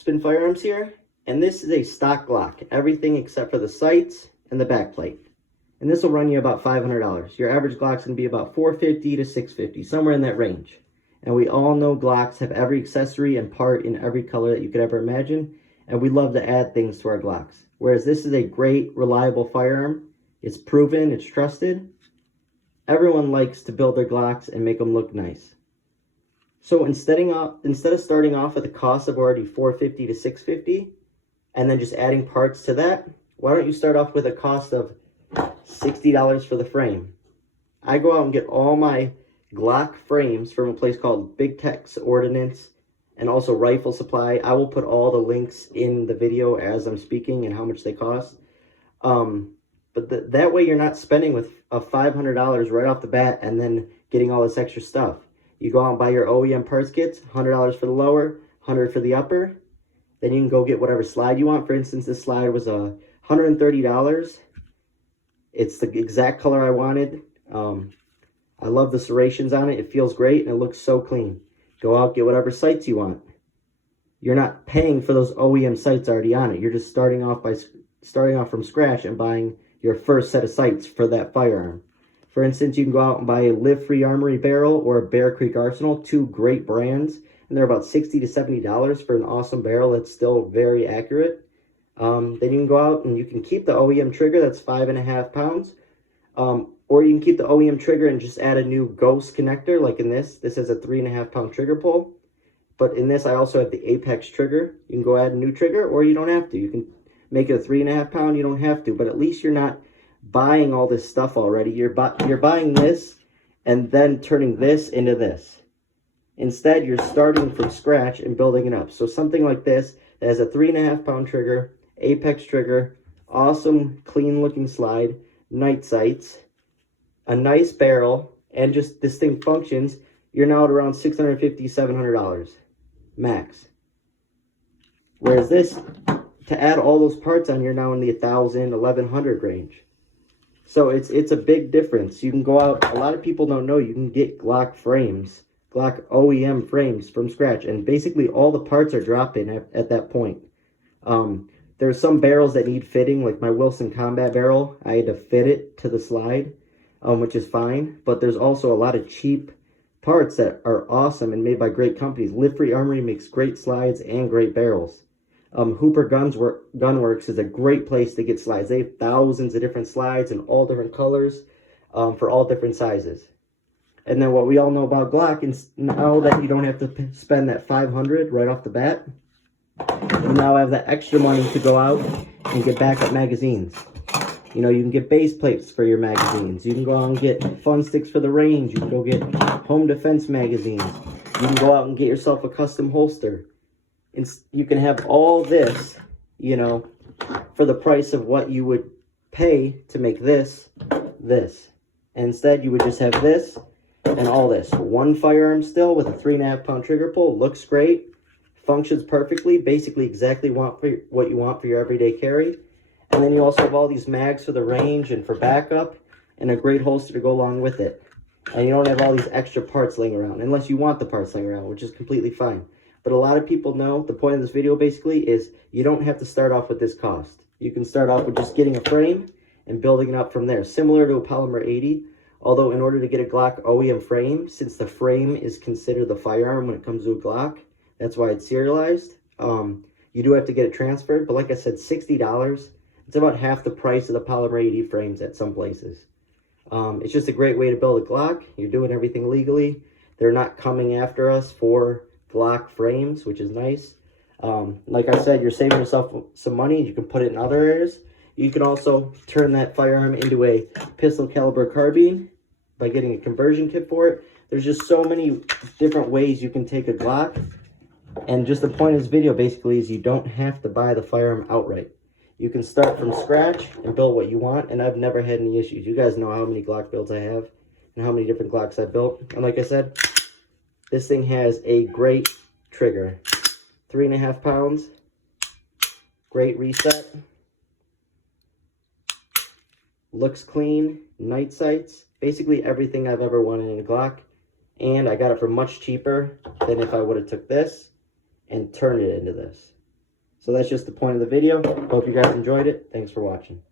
Spin Firearms here, and this is a stock Glock. Everything except for the sights and the backplate. And this will run you about $500. Your average Glock's going to be about $450 to $650, somewhere in that range. And we all know Glocks have every accessory and part in every color that you could ever imagine, and we love to add things to our Glocks. Whereas this is a great, reliable firearm. It's proven, it's trusted. Everyone likes to build their Glocks and make them look nice. So instead of starting off with a cost of already $450 to $650, and then just adding parts to that, why don't you start off with a cost of $60 for the frame? I go out and get all my Glock frames from a place called Big Tex Ordnance and also Rifle Supply. I will put all the links in the video as I'm speaking and how much they cost. But that way you're not spending with a $500 right off the bat and then getting all this extra stuff. You go out and buy your OEM parts kits, $100 for the lower, $100 for the upper. Then you can go get whatever slide you want. For instance, this slide was $130. It's the exact color I wanted. I love the serrations on it. It feels great and it looks so clean. Go out, get whatever sights you want. You're not paying for those OEM sights already on it. You're just starting off from scratch and buying your first set of sights for that firearm. For instance, you can go out and buy a Live Free Armory barrel or a Bear Creek Arsenal, two great brands, and they're about $60 to $70 for an awesome barrel that's still very accurate. Then you can go out and you can keep the OEM trigger, that's 5.5 pounds. Or you can keep the OEM trigger and just add a new ghost connector, like in this. This is a 3.5 pound trigger pull. But in this, I also have the Apex trigger. You can go add a new trigger, or you don't have to. You can make it a 3.5 pound, you don't have to. But at least you're not buying all this stuff already. You're buying this and then turning this into this. Instead, you're starting from scratch and building it up. So something like this that has a 3.5 pound trigger, Apex trigger, awesome clean looking slide, night sights, a nice barrel, and just this thing functions, you're now at around $650, $700 max. Whereas this, to add all those parts on, you're now in the $1,000, $1,100 range. So it's a big difference. You can go out, a lot of people don't know, you can get Glock frames, Glock OEM frames from scratch, and basically all the parts are drop-in at that point. There's some barrels that need fitting, like my Wilson Combat barrel. I had to fit it to the slide, which is fine. But there's also a lot of cheap parts that are awesome and made by great companies. Live Free Armory makes great slides and great barrels. Hooper Gunworks is a great place to get slides. They have thousands of different slides in all different colors for all different sizes. And then what we all know about Glock is now that you don't have to spend that $500 right off the bat, you now have that extra money to go out and get backup magazines. You know, you can get base plates for your magazines. You can go out and get fun sticks for the range. You can go get home defense magazines. You can go out and get yourself a custom holster. You can have all this, you know, for the price of what you would pay to make this. And instead, you would just have this and all this. One firearm still with a 3.5 pound trigger pull. Looks great. Functions perfectly. Basically exactly what you want for your everyday carry. And then you also have all these mags for the range and for backup, and a great holster to go along with it. And you don't have all these extra parts laying around, unless you want the parts laying around, which is completely fine. But a lot of people know, the point of this video basically is you don't have to start off with this cost. You can start off with just getting a frame and building it up from there. Similar to a Polymer 80, although in order to get a Glock OEM frame, since the frame is considered the firearm when it comes to a Glock, that's why it's serialized, you do have to get it transferred. But like I said, $60. It's about half the price of the Polymer 80 frames at some places. It's just a great way to build a Glock. You're doing everything legally. They're not coming after us for Glock frames, which is nice. Like I said, you're saving yourself some money. You can put it in other areas. You can also turn that firearm into a pistol caliber carbine by getting a conversion kit for it. There's just so many different ways you can take a Glock. And just the point of this video basically is you don't have to buy the firearm outright. You can start from scratch and build what you want, and I've never had any issues. You guys know how many Glock builds I have and how many different Glocks I've built. And like I said, this thing has a great trigger. 3.5 pounds. Great reset. Looks clean. Night sights. Basically everything I've ever wanted in a Glock. And I got it for much cheaper than if I would have took this and turned it into this. So that's just the point of the video. Hope you guys enjoyed it. Thanks for watching.